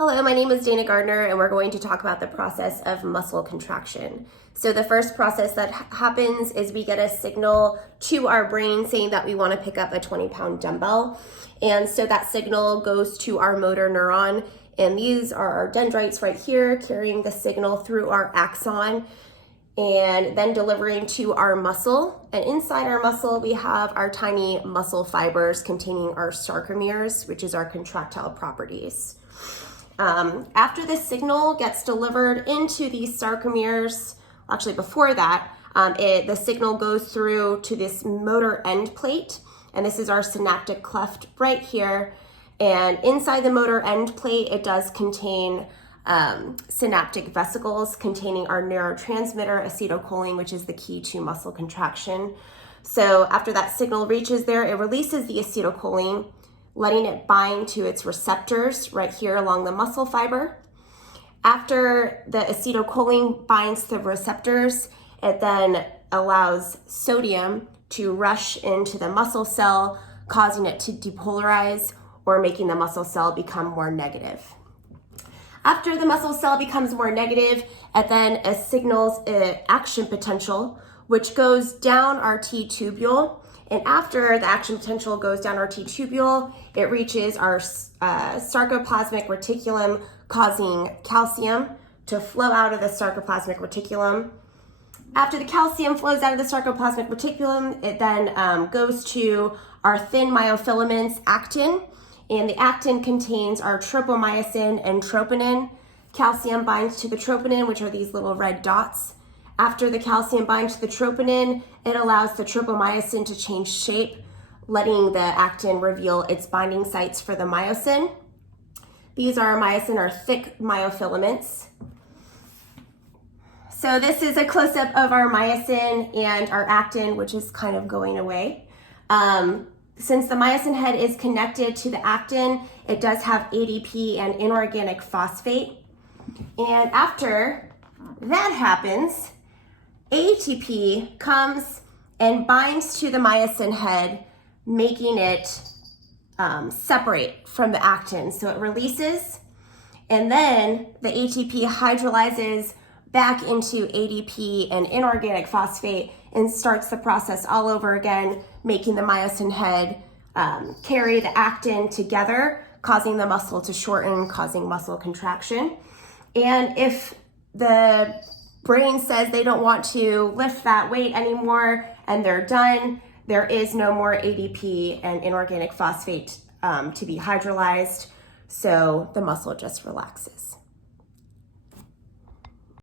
Hello, my name is Dana Gardner, and we're going to talk about the process of muscle contraction. So the first process that happens is we get a signal to our brain saying that we want to pick up a 20-pound dumbbell. And so that signal goes to our motor neuron, and these are our dendrites right here carrying the signal through our axon and then delivering to our muscle. And inside our muscle, we have our tiny muscle fibers containing our sarcomeres, which is our contractile properties. After this signal gets delivered into these sarcomeres, actually before that, the signal goes through to this motor end plate, and this is our synaptic cleft right here. And inside the motor end plate, it does contain synaptic vesicles containing our neurotransmitter acetylcholine, which is the key to muscle contraction. So after that signal reaches there, it releases the acetylcholine, letting it bind to its receptors right here along the muscle fiber. After the acetylcholine binds the receptors, it then allows sodium to rush into the muscle cell, causing it to depolarize or making the muscle cell become more negative. After the muscle cell becomes more negative, it then signals an action potential, which goes down our T-tubule. And after the action potential goes down our T-tubule, it reaches our sarcoplasmic reticulum, causing calcium to flow out of the sarcoplasmic reticulum. After the calcium flows out of the sarcoplasmic reticulum, it then goes to our thin myofilaments, actin, and the actin contains our tropomyosin and troponin. Calcium binds to the troponin, which are these little red dots. After the calcium binds to the troponin, it allows the tropomyosin to change shape, letting the actin reveal its binding sites for the myosin. These myosin are thick myofilaments. So this is a close-up of our myosin and our actin, which is kind of going away. Since the myosin head is connected to the actin, it does have ADP and inorganic phosphate. And after that happens, ATP comes and binds to the myosin head, making it separate from the actin. So it releases, and then the ATP hydrolyzes back into ADP and inorganic phosphate and starts the process all over again, making the myosin head carry the actin together, causing the muscle to shorten, causing muscle contraction. And if the brain says they don't want to lift that weight anymore and they're done, there is no more ADP and inorganic phosphate to be hydrolyzed, so the muscle just relaxes.